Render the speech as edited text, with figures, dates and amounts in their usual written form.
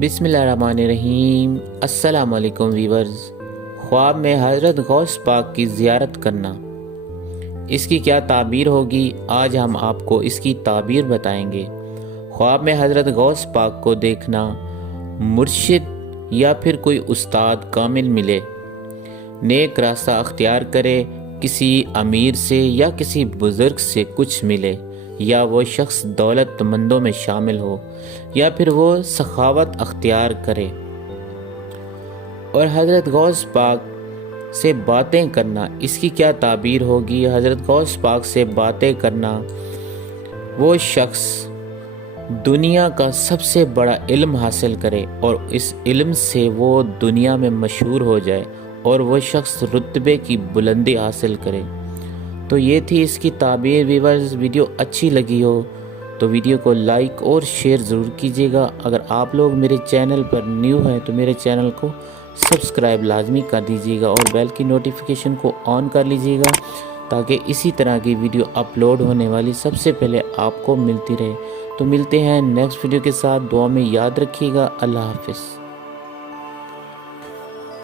बिस्मिल्लाहिर्रहमानिर्रहीम। अस्सलाम वालेकुम वीवर्स। ख्वाब में हज़रत गौस पाक की ज़ियारत करना, इसकी क्या ताबीर होगी, आज हम आपको इसकी ताबीर बताएंगे। ख्वाब में हज़रत गौस पाक को देखना, मुर्शिद या फिर कोई उस्ताद कामिल मिले, नेक रास्ता अख्तियार करे, किसी अमीर से या किसी बुज़ुर्ग से कुछ मिले, या वो शख्स दौलतमंदों में शामिल हो, या फिर वो सखावत अख्तियार करे। और हज़रत गौस पाक से बातें करना, इसकी क्या ताबीर होगी। हज़रत गौस पाक से बातें करना, वो शख्स दुनिया का सबसे बड़ा इल्म हासिल करे और इस इल्म से वो दुनिया में मशहूर हो जाए और वो शख्स रुतबे की बुलंदी हासिल करे। तो ये थी इसकी ताबीर। व्यूअर्स, वीडियो अच्छी लगी हो तो वीडियो को लाइक और शेयर ज़रूर कीजिएगा। अगर आप लोग मेरे चैनल पर न्यू हैं तो मेरे चैनल को सब्सक्राइब लाजमी कर दीजिएगा और बेल की नोटिफिकेशन को ऑन कर लीजिएगा, ताकि इसी तरह की वीडियो अपलोड होने वाली सबसे पहले आपको मिलती रहे। तो मिलते हैं नेक्स्ट वीडियो के साथ। दुआ में याद रखिएगा। अल्लाह हाफ़िज़।